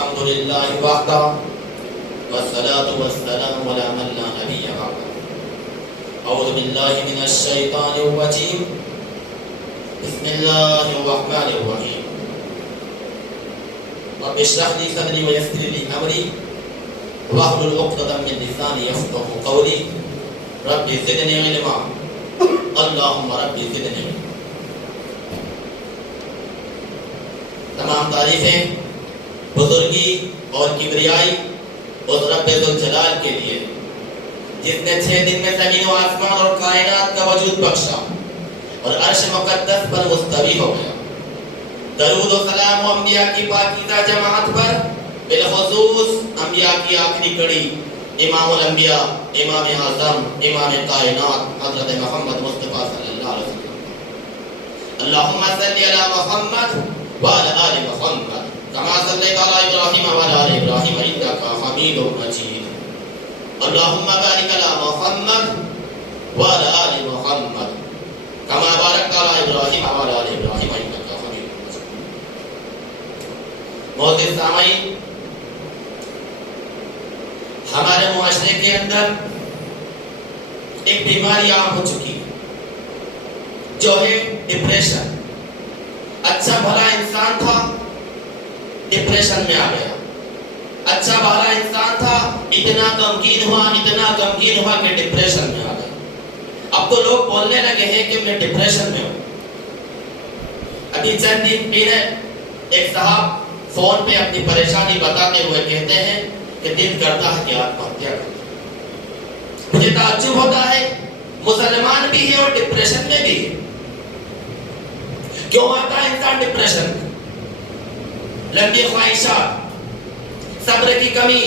الحمد لله وحده والصلاة والسلام على من لا نبي بعده. أعوذ بالله من الشيطان الرجيم. بسم الله الرحمن الرحيم. رب اشرح لي صدري ويسر لي أمري واحلل عقدة من لساني يفقهوا قولي. رب زدني علما. اللهم رب زدني علما. تمام تعریفیں بزرگی اور کبریائی اس رب ذوالجلال کے لیے جس نے 6 دن میں زمین و آسمان اور کائنات کا وجود بخشا اور عرش مقدس پر مستوی ہو گیا. درود و سلام و انبیاء کی پاکیزہ جماعت پر، بالخصوص انبیاء کی آخری کڑی امام الانبیاء، امام اعظم، امام کائنات حضرت محمد مصطفیٰ صلی اللہ علیہ وسلم. اللہم صلی علی محمد وعلى آل محمد كما صليت على إبراهيم وعلى آل إبراهيم إنك حميد مجيد. اللهم بارك على محمد وعلى آل محمد كما باركت على إبراهيم وعلى آل إبراهيم إنك حميد مجيد. معزز سامعین، ہمارے معاشرے کے اندر ایک بیماری عام ہو چکی ہے جو ہے ڈپریشن. اچھا بھلا انسان تھا، ڈپریشن میں آ گیا. اچھا بھلا انسان تھا، اتنا غمگین ہوا کہ ڈپریشن میں آ گیا. اب تو لوگ بولنے لگے ہیں کہ میں ڈپریشن میں ہوں. ابھی چند دن پہلے ایک صاحب فون پہ اپنی پریشانی بتاتے ہوئے کہتے ہیں کہ دل کرتا ہے کہ آتم ہتیا کریں. مجھے تعجب ہوتا ہے، مسلمان بھی ہے اور ڈپریشن میں بھی ہے. کیوں آتا ہے انسان ڈپریشن میں؟ لمبی خواہشات، صبر کی کمی،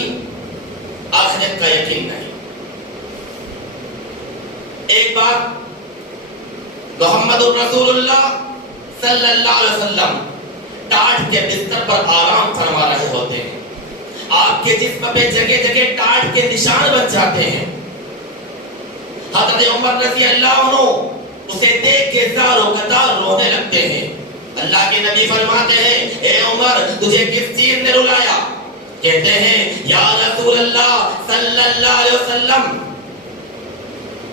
آخرت کا یقین نہیں. ایک بار محمد الرسول اللہ صلی اللہ علیہ وسلم ٹاٹ کے بستر پر آرام فرما رہے ہوتے ہیں. آپ کے جسم پہ جگہ جگہ ٹاٹ کے نشان بن جاتے ہیں. حضرت عمر رضی اللہ عنہ اسے دیکھ کے زار و قطار رونے لگتے ہیں. اللہ کے نبی فرماتے ہیں، اے عمر تجھے کس چیز نے رلایا؟ کہتے ہیں، یا رسول اللہ صلی اللہ علیہ وسلم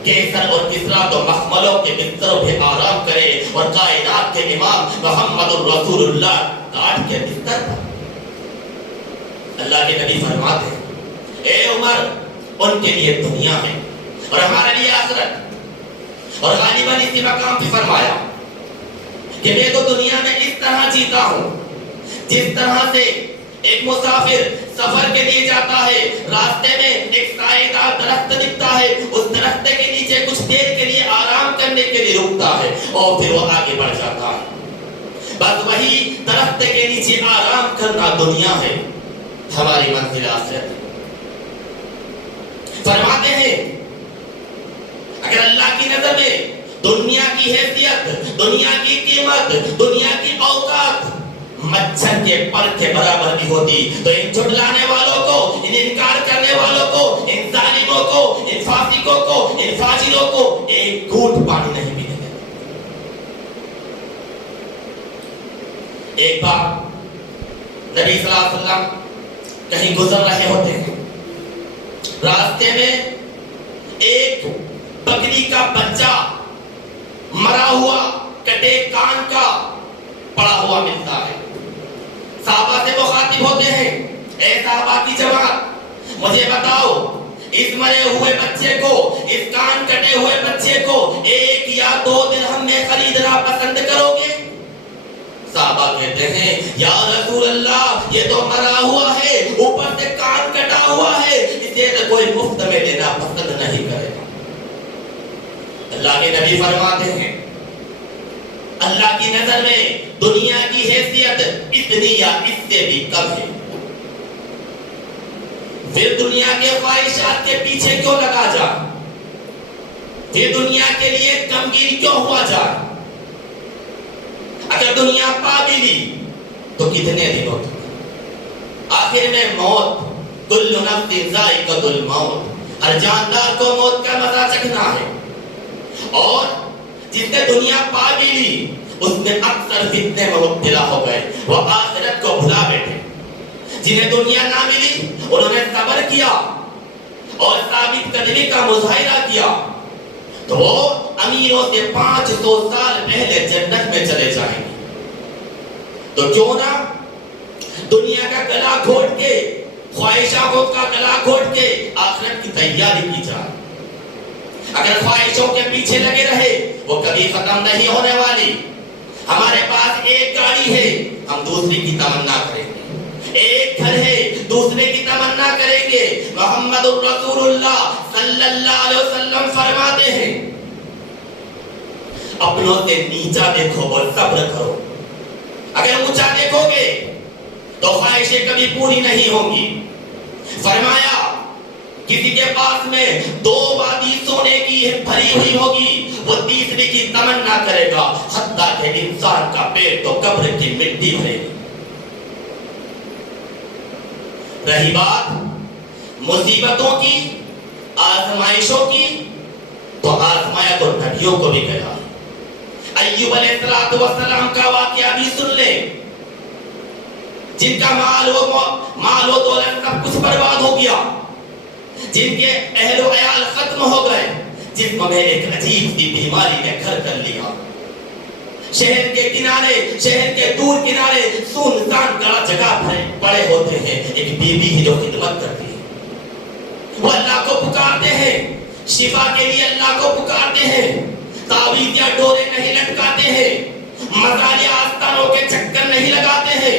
کیسر اور کسرا تو مخملوں کے بستروں پہ آرام کرے اور کائنات کے امام محمد الرسول اللہ کاٹ کے بستر پر. اللہ کے نبی فرماتے ہیں، اے عمر ان کے لیے دنیا ہے اور ہمارے لیے آخرت. اور غالباً اسی مقام پہ فرمایا کہ میں تو دنیا میں اس طرح جیتا ہوں جس طرح سے ایک مسافر سفر کے لیے جاتا ہے، راستے میں ایک سایہ دار درخت دکھتا ہے، اس درخت کے نیچے کچھ دیر کے لیے آرام کرنے کے لیے رکتا ہے اور پھر وہ آگے بڑھ جاتا ہے. بس وہی درخت کے نیچے آرام کرنا دنیا ہے، ہماری منزل آخرت. فرماتے ہیں اگر اللہ کی نظر میں دنیا کی حیثیت، دنیا کی قیمت، دنیا کی اوقات مچھر کے پر کے برابر بھی ہوتی تو ان جھٹلانے والوں کو، ان انکار کرنے والوں کو، ان ظالموں کو، ان فاسقوں کو، ان فاجروں کو ایک گھونٹ پانی نہیں ملے گا. ایک بار نبی صلی اللہ علیہ وسلم کہیں گزر رہے ہوتے ہیں، راستے میں ایک بکری کا بچہ مرا ہوا کٹے کان کا پڑا ہوا ملتا ہے. صحابہ سے مخاطب ہوتے ہیں، اے صحابہ کی جماعت مجھے بتاؤ اس مرے ہوئے بچے کو، اس کان کٹے ہوئے بچے کو 1 یا 2 درہم میں خریدنا پسند کرو گے؟ صحابہ کہتے ہیں، یا رسول اللہ یہ تو مرا ہوا ہے، اوپر سے کان کٹا ہوا ہے، اسے تو کوئی مفت میں لینا پسند نہیں کرے گا. اللہ کے نبی فرماتے ہیں، اللہ کی نظر میں دنیا کی حیثیت اتنی یا اس سے بھی کم ہے. پھر دنیا کے خواہشات کے پیچھے کیوں لگا جا؟ پھر دنیا کے لیے غمگین کیوں ہوا جا؟ اگر دنیا پا بھی لی تو کتنے دنوں تک؟ آخر میں موت، کل نفس ذائقۃ الموت، ہر جاندار کو موت کا مزہ چکھنا ہے. اور جس نے دنیا پا بھی لی اس میں اکثر فتنے میں مبتلا ہو گئے، وہ آخرت کو بھلا بیٹھے. جنہیں دنیا نہ ملی انہوں نے صبر کیا اور ثابت قدمی کا مظاہرہ کیا تو وہ امیروں سے 500 سال پہلے جنت میں چلے جائیں گے. تو کیوں نہ دنیا کا گلا گھونٹ کے خواہشوں کا گلا گھونٹ کے آخرت کی تیاری کی جائے. اگر خواہشوں کے پیچھے لگے رہے وہ کبھی ختم نہیں ہونے والی. ہمارے پاس ایک گاڑی ہے ہم دوسری کی تمنا کریں گے, ایک گھر ہے دوسرے کی تمنا کریں گے. محمد الرسول اللہ صلی اللہ علیہ وسلم فرماتے ہیں اپنوں سے نیچا دیکھو اور صبر کرو. اگر اونچا دیکھو گے تو خواہشیں کبھی پوری نہیں ہوں گی. فرمایا کسی کے پاس میں 2 وادی سونے کی بھری ہوئی ہوگی وہ تیسری کی تمنا کرے گا حتیٰ کہ انسان کا پیٹ تو قبر کی مٹی بھرے گی. رہی بات مصیبتوں کی آزمائشوں کی تو آزمایا تو نبیوں کو بھی گیا. ایوب علیہ السلام کا واقعہ بھی سن لیں جن کا مال و دولت سب کچھ برباد ہو گیا, جن کے اہل و عیال ختم ہو گئے, جسم میں ایک عجیب سی بیماری نے گھر کر لیا. شہر کے کنارے شہر کے دور کنارے سنسان جگہ پڑے ہوتے ہیں. ایک بیوی کی جو خدمت کرتی ہے وہ اللہ کو پکارتے ہیں, شفا کے لیے اللہ کو پکارتے ہیں, تعویذ یا ڈورے نہیں لٹکاتے ہیں, مصالحے آستانوں کے چکر نہیں لگاتے ہیں,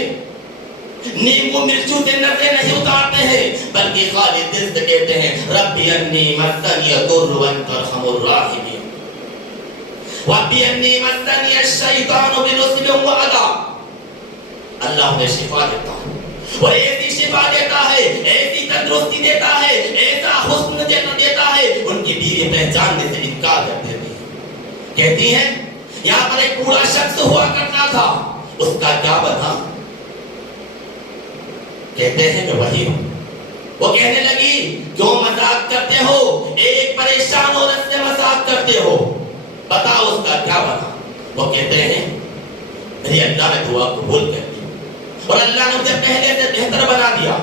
نیمبو مرچوں سے نظریں نہیں اتارتے ہیں, بلکہ خالی دل سے کہتے ہیں ربی انی مسنی الضر وانت ارحم الراحمین ربی انی مسنی الشیطان بنصب وعذاب. اللہ نے شفا دیتا ہے اور ایسی شفا دیتا ہے, ایسی تندرستی دیتا ہے, ایسا حسن دیتا ہے. ان کی بیوی پہچاننے سے انکار کر دیتی ہے, کہتی ہیں یہاں پر ایک بوڑھا شخص ہوا کرتا تھا اس کا کیا بنا؟ کہتے ہیں کہ وہی ہوں. وہ کہنے لگی کیوں مذاق کرتے ہو, ایک پریشان عورت سے مذاق کرتے ہو, بتاؤ اس کا کیا بنا؟ وہ کہتے ہیں میری اللہ نے دعا قبول کر دی اور اللہ نے مجھے پہلے سے بہتر بنا دیا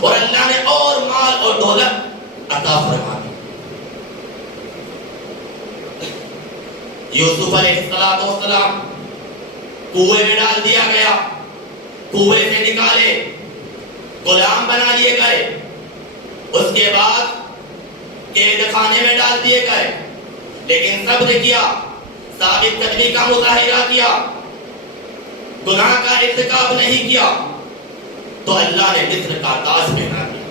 اور اللہ نے اور مال اور دولت عطا فرما دی. یوسف علیہ السلام کنویں میں ڈال دیا گیا, کنویں سے نکالے, غلام بنا لیے گئے, اس کے بعد قید خانے میں ڈال دیے گئے, لیکن صبر کیا, ثابت قدمی کا مظاہرہ کیا, گناہ کا ارتکاب نہیں کیا تو اللہ نے مصر کا تاج پہنا دیا.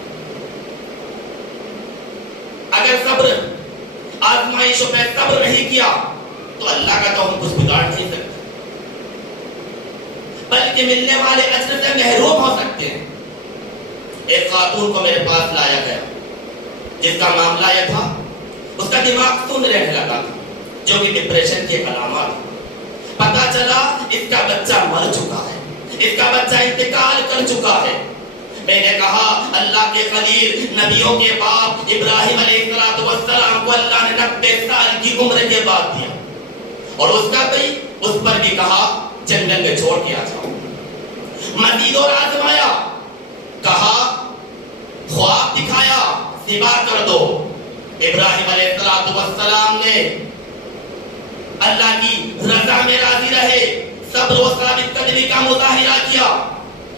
اگر صبر آزمائشوں پہ صبر نہیں کیا تو اللہ کا تو ہم کچھ بگاڑ نہیں سکتے, بلکہ ملنے والے اجر سے محروم ہو سکتے ہیں. ایک خاتون کو میرے پاس لایا گیا جس کا معاملہ یہ تھا اس کا دماغ سن رہنے لگا تھا جو کہ ڈپریشن کی علامات. پتا چلا اس کا بچہ مر چکا ہے, اس کا بچہ انتقال کر چکا ہے. میں نے کہا اللہ کے خلیل نبیوں کے باپ ابراہیم علیہ السلام کو اللہ نے 90 سال کی عمر کے بعد دیا اور اس کا بھی اس پر بھی کہا جنگل میں چھوڑ کے آ جاؤ. مزید اور آزمایا, کہا خواب دکھایا سبا کر دو. ابراہیم علیہ السلام نے اللہ کی رضا میں راضی رہے, صبر و ثابت قدمی کا مظاہرہ کیا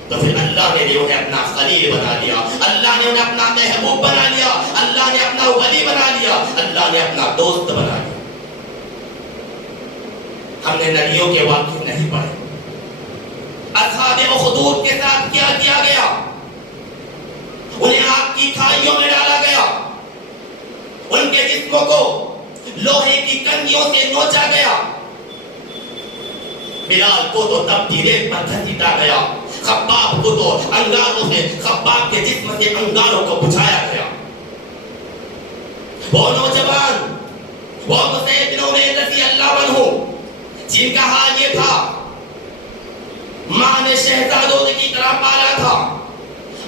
تو پھر اللہ نے انہیں اپنا خلیل بنا لیا, اللہ نے انہیں اپنا محبوب بنا لیا, اللہ نے اپنا ولی بنا لیا, اللہ نے اپنا دوست بنا لیا. ہم نے نبیوں کے واقعے نہیں پڑھے. اصحاب اخدود کے ساتھ کیا کیا گیا, انہیں آگ کی کھائیوں میں ڈالا گیا, ان کے جسموں کو لوہے کی کنگیوں سے نوچا گیا, بلال کو تو تب ریت پر گھسیٹا گیا, خباب کو تو انگاروں سے, خباب کے جسم سے انگاروں کو بجھایا گیا. وہ نوجوان, وہ مسیح بن عمیر رضی اللہ عنہ جن کا حال یہ تھا ماں نے شہزادوں کی طرح پالا تھا,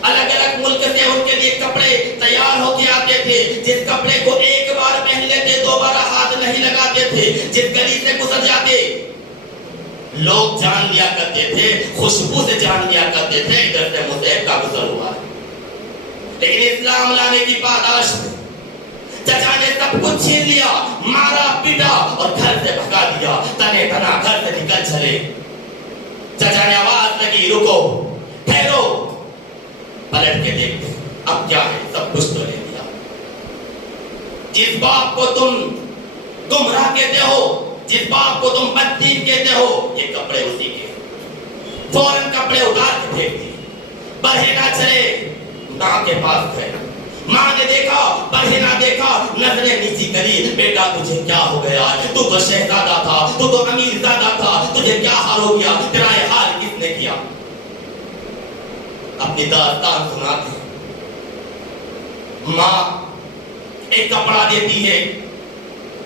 الگ الگ ملک سے ان کے لیے کپڑے تیار ہو کے آتے تھے, جس کپڑے کو ایک بار پہن لیتے دوبارہ ہاتھ نہیں لگاتے تھے, جس گلی سے گزر جاتے لوگ جان لیا کرتے تھے، خوشبو سے جان لیا کرتے تھے ادھر سے مصعب کا گزر ہوا ہے. لیکن اسلام لانے کی پاداش میں چچا نے سب کچھ چھین لیا، مارا پیٹا اور گھر سے بھگا دیا. تنے تنا گھر سے نکل چلے. چچا نے آواز لگی رکو ٹھہرو، پلٹ کے دیکھتے اب کیا ہے، سب کچھ تو لے لیا. جس باپ کو تم گمراہ کہتے ہو، جس باپ کو تم بددین کہتے ہو، یہ کپڑے اسی کے. فوراً کپڑے اتار کے پھینک دیے. بڑھے نہ چلے، ماں کے پاس گئے. ماں نے دیکھا، بڑھے نہ دیکھا، نظریں نیچی کری. بیٹا تجھے کیا ہو گیا؟ تو شہزادہ تھا، تو امیر زادہ تھا، تجھے کیا حال ہو گیا؟ تیرا یہ حال کس نے کیا؟ اپنی داستان سناتے ہیں. ماں ایک کپڑا دیتی ہے،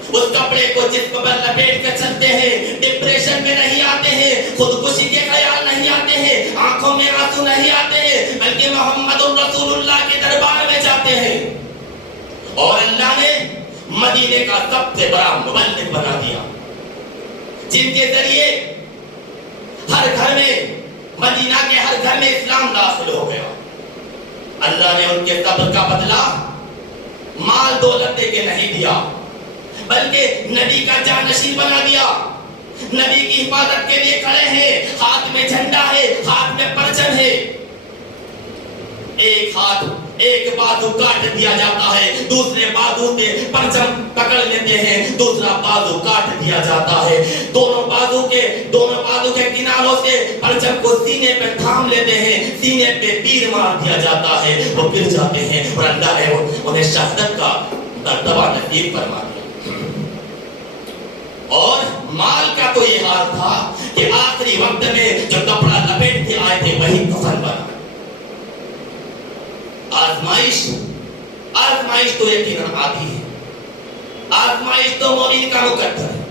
اس کپڑے کو جسم پر لپیٹ کر چلتے ہیں. ڈپریشن میں نہیں آتے ہیں، خودکشی کے خیال نہیں آتے ہیں، آنکھوں میں آنسو نہیں آتے ہیں، بلکہ محمد رسول اللہ کے دربار میں جاتے ہیں. اور اللہ نے مدینے کا سب سے بڑا مبلغ بنا دیا، جن کے ذریعے ہر گھر میں، مدینہ کے ہر گھر میں اسلام داخل ہو گیا. اللہ نے ان کے صبر کا بدلہ مال دولت دے کے نہیں دیا، بلکہ نبی کا جانشین بنا دیا. نبی کی حفاظت کے لیے کھڑے ہیں، ہاتھ میں جھنڈا ہے، ہاتھ میں پرچم ہے. ایک ہاتھ، ایک بازو کاٹ دیا جاتا ہے، دوسرے بازو سے پرچم پکڑ لیتے ہیں، دوسرا بازو کاٹ دیا جاتا ہے. دونوں بازو کے کناروں سے پرچم کو سینے پہ تھام لیتے ہیں، سینے پہ تیر مار دیا جاتا ہے، وہ گر جاتے ہیں اور اللہ نے انہیں شہادت کا مرتبہ نصیب فرما دیا. اور مال کا تو یہ حال تھا کہ آخری وقت میں جو کپڑا لپیٹ کے آئے تھے وہی کفن بنا. آزمائش تو یقیناً آتی ہے، آزمائش تو مومن کا مقدر ہے.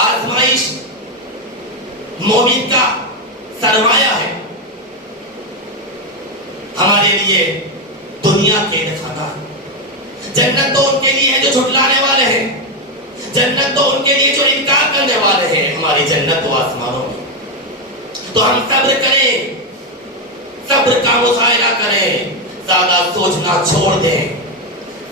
آزمائش مومن کا سرمایہ ہے. ہمارے لیے دنیا کے دکھانا، جنت تو ان کے لیے ہے جو جھٹلانے والے ہیں، جنت تو ان کے لیے جو انکار کرنے والے ہیں. ہماری جنت تو آسمانوں میں. تو ہم صبر کریں، صبر کا مظاہرہ کریں، زیادہ سوچنا چھوڑ دیں.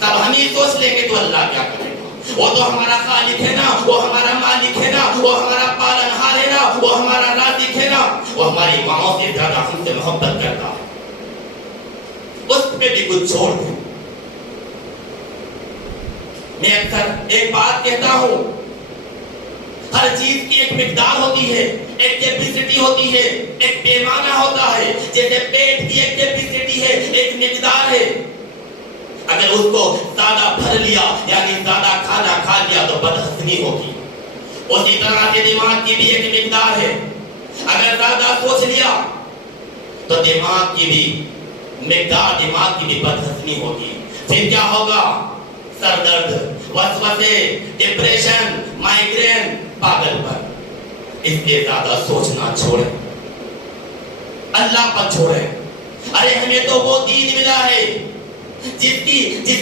تب ہم ہی سوچ لیں گے تو اللہ کیا کرے گا. وہ تو ہمارا خالق ہے نا، وہ ہمارا مالک ہے نا، وہ ہمارا پالنہار ہے نا، وہ ہمارا رازق ہے نا، وہ ہماری ماؤں سے زیادہ ہم سے محبت کرتا ہے. اس پہ بھی کچھ چھوڑ دیں. میں اکثر ایک بات کہتا ہوں، ہر چیز کی ایک مقدار ہوتی ہے، ایک کیپیسٹی ہوتی ہے، ایک پیمانہ ہوتا ہے. جیسے پیٹ کی ایک کیپیسٹی ہے، ایک مقدار ہے. اگر اس کو زیادہ بھر لیا یعنی زیادہ کھانا کھا لیا تو بدہضمی ہوگی. اسی طرح سے دماغ کی بھی ایک مقدار ہے. اگر زیادہ سوچ لیا تو دماغ کی بھی مقدار، دماغ کی بھی بدہضمی ہوگی. پھر کیا ہوگا؟ سر درد، وسوسے، ڈپریشن، مائیگرین، پاگل پن. اس لیے زیادہ سوچنا چھوڑیں، اللہ پر چھوڑیں. ارے ہمیں تو وہ دین ملا ہے جس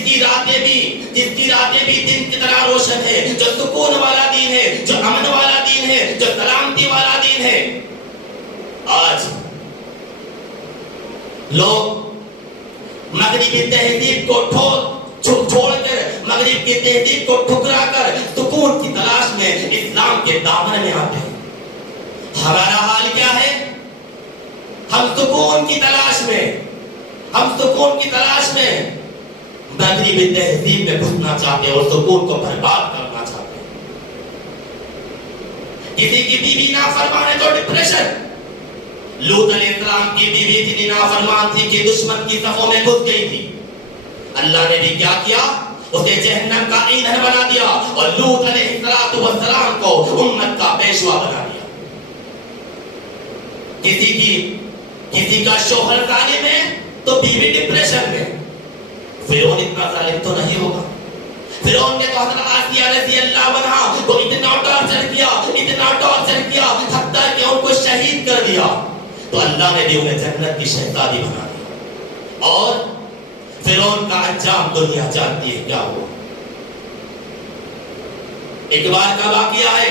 کی راتیں بھی دن کی طرح روشن ہے، جو سکون والا دین ہے، جو امن والا دین ہے، جو سلامتی والا دین ہے. آج لوگ مغربی تہذیب کو چھوڑ کر، مغرب کی تہذیب کو ٹھکرا کر سکون کی تلاش میں اسلام کے دامن میں آتے ہیں. ہمارا حال کیا ہے؟ ہم سکون کی تلاش میں مغربی تہذیب میں گھسنا چاہتے ہیں اور سکون کو برباد کرنا چاہتے ہیں. کسی کی بیوی نافرمان ہے تو ڈپریشن. لوط علیہ السلام کی بیوی اتنی نافرمان تھی کہ دشمن کی صفوں میں گھس گئی تھی. اللہ نے بھی کیا کیا؟ اسے جہنم کا ایندھن بنا دیا اور لوط علیہ السلام کو امت کا پیشوا بنا دیا. کسی کا شوہر ظالم ہے تو بیوی ڈپریشن میں. فرعون اتنا ظالم تو نہیں ہوگا. فرعون نے تو حضرت آسیہ رضی اللہ عنہا کو اتنا ٹارچر کیا حتیٰ کہ ان کو شہید کر دیا. تو اللہ نے بھی انہیں جنت کی شہزادی بنا دیا. اور فرعون کا انجام دنیا جانتی ہے کیا ہوا. ایک بار کا واقعہ ہے،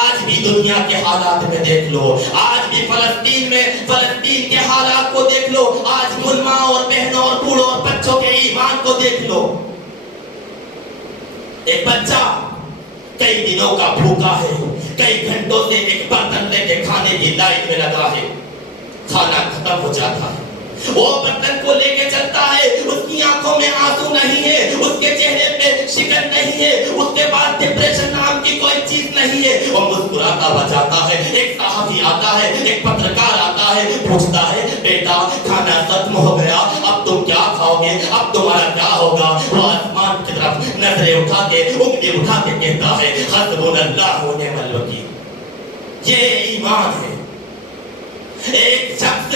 آج بھی دنیا کے حالات میں دیکھ لو, آج بھی فلسطین کے حالات کو دیکھ لو, آج علماء اور بہنوں اور بوڑھوں اور بچوں کے ایمان کو دیکھ لو. ایک بچہ کئی دنوں کا بھوکا ہے, کئی گھنٹوں سے ایک برتن لے کے کھانے کی لائن میں لگا ہے, کھانا ختم ہو جاتا ہے, وہ برتن کو لے کے چلتا ہے, اس کی آنکھوں میں آنسو نہیں ہے, اس کے چہرے پہ شکن نہیں ہے, اس کے بعد ڈپریشن نام کی کوئی چیز نہیں ہے, وہ مسکراتا بچاتا ہے. ایک صحافی آتا ہے, ایک پترکار آتا ہے, پوچھتا ہے بیٹا کھانا ختم ہو گیا, اب تم کیا کھاؤ گے, اب تمہارا کیا ہوگا؟ وہ آسمان کی طرف نظریں اٹھا کے انگلی اٹھا کے کہتا ہے حسبنا اللہ و نعم الوکیل. یہ ایمان ہے. ایک شخص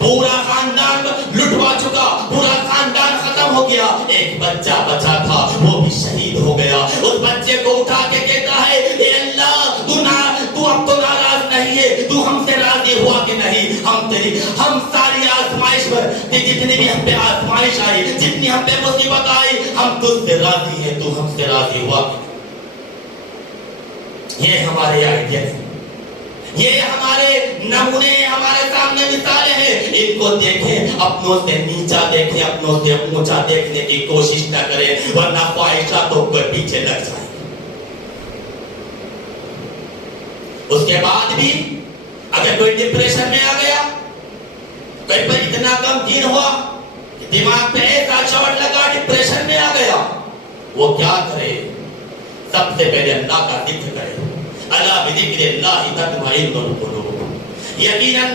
پورا خاندان لٹوا چکا, پورا خاندان ختم ہو گیا, ایک بچہ بچا تھا وہ بھی شہید ہو گیا. اس بچے کو اٹھا کے کہتا ہے اے اللہ تو اب تو ناراض نہیں ہے, تو ہم سے راضی ہوا کہ نہیں؟ ہم ساری آزمائش پر جتنی بھی ہم پہ آزمائش آئی, جتنی ہم پہ مصیبت آئی, ہم تجھ سے راضی ہیں, تو ہم سے راضی ہوا کہ نہیں؟ یہ ہمارے آئیڈیا ہے, یہ ہمارے نمونے, ہمارے سامنے مثالیں ہیں. ان کو دیکھیں, اپنوں سے نیچا دیکھیں, اپنوں سے اونچا دیکھنے کی کوشش نہ کریں, ورنہ خواہشاتوں کو پیچھے لگ جائیں. اس کے بعد بھی اگر کوئی ڈپریشن میں آ گیا, کوئی پر اتنا غمگین ہوا کہ دماغ پہ ایسا شاٹ لگا, ڈپریشن میں آ گیا, وہ کیا کرے؟ سب سے پہلے اللہ کا ذکر کرے. الا بذکر اللہ تطمئن القلوب. یقیناً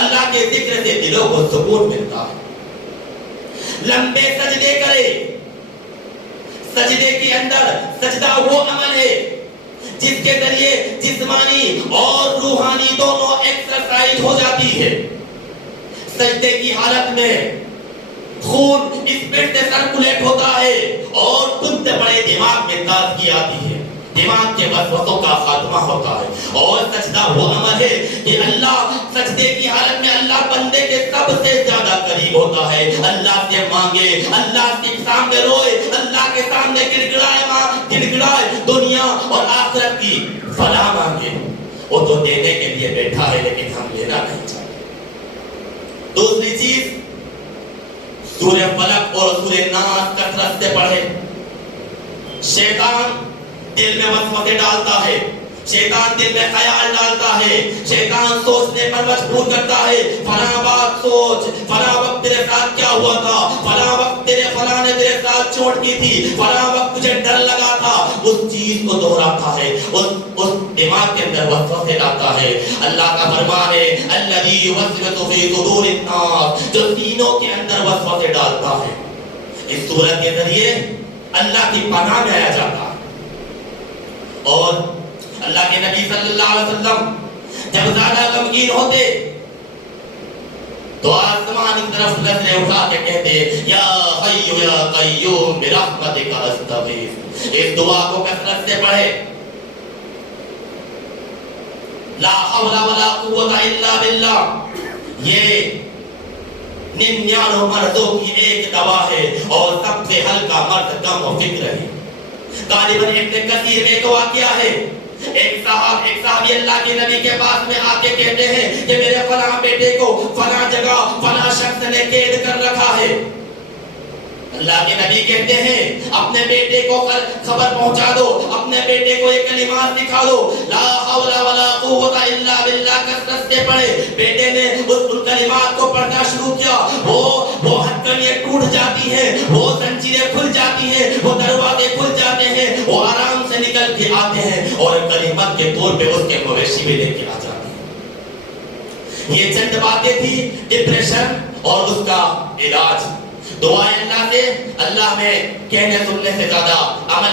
اللہ کے ذکر سے دلوں کو سکون ملتا ہے. لمبے سجدے کرے. سجدے کے اندر سجدہ وہ عمل ہے جس کے ذریعے جسمانی اور روحانی دونوں ایکسرسائز ہو جاتی ہے. سجدے کی حالت میں خون اسپیڈ سے سرکولیٹ ہوتا ہے اور تم سے بڑے دماغ میں تازگی آتی ہے, دماغ کے وسوسوں کا خاتمہ ہوتا ہے. اور سجدہ وہ عمل ہے کہ اللہ سجدے کی حالت میں اللہ بندے کے سب سے زیادہ قریب ہوتا ہے. اللہ سے مانگے, اللہ کے سامنے روئے, اللہ کے سامنے گڑگڑائے, دنیا اور آخرت کی فلاح مانگے. وہ تو دینے کے لیے بیٹھا ہے لیکن ہم لینا نہیں چاہتے. دوسری چیز, سورہ فلق اور سورہ ناس کثرت سے پڑھے. شیطان دل میں وسوسے ڈالتا ہے, شیطان دل میں خیال ڈالتا ہے, شیطان سوچنے پر مجبور کرتا ہے. فلاں بات سوچ, فلاں وقت تیرے ساتھ کیا ہوا تھا, فلاں وقت فلاں نے تیرے ساتھ چوٹ کی تھی, فلاں وقت تجھے ڈر لگا تھا. اس چیز کو دہراتا ہے, اس دماغ کے اندر وسوسے لاتا ہے. اللہ کا فرمان ہے الذی یوسوس فی صدور الناس, جو سینوں کے اندر وسوسے ڈالتا ہے. اس سورت کے ذریعے اللہ کی پناہ میں آیا جاتا ہے. اور اللہ کے نبی صلی اللہ علیہ وسلم جب زیادہ غمگین ہوتے تو آسمان کی طرف نظریں اٹھا کے کہتے یا حی یا قیوم برحمتک استغیث. اس دعا کو کثرت سے پڑھے. لا حول ولا قوت الا باللہ, یہ 99 مرضوں کی ایک دوا ہے اور سب سے ہلکا مرض غم و فکر ہے. غالباً ابن کثیر میں ایک واقعہ ہے, ایک صحابی اللہ کے نبی کے پاس میں آ کے کہتے ہیں کہ میرے فلاں بیٹے کو فلاں جگہ فلاں شخص نے قید کر رکھا ہے. اللہ کے نبی کہتے ہیں اپنے بیٹے کو خبر پہنچا دو, اپنے بیٹے کو یہ کلمات سکھا دو, لا حول ولا قوت الا باللہ کثرت سے پڑھے. بیٹے نے اس کلمات کو پڑھنا شروع کیا. وہ ہتھکڑیاں ٹوٹ جاتی ہیں, وہ زنجیریں کھل جاتی ہیں, وہ دروازے کھل جاتے ہیں, وہ آرام سے نکل کے آتے ہیں اور کلمات کے طور پہ اس کے مویشی بھی لے کے آ جاتے ہیں. یہ چند باتیں تھی ڈپریشن اور اس کا علاج. دعائیں اللہ سے, اللہ میں کہنے سننے سے زیادہ عمل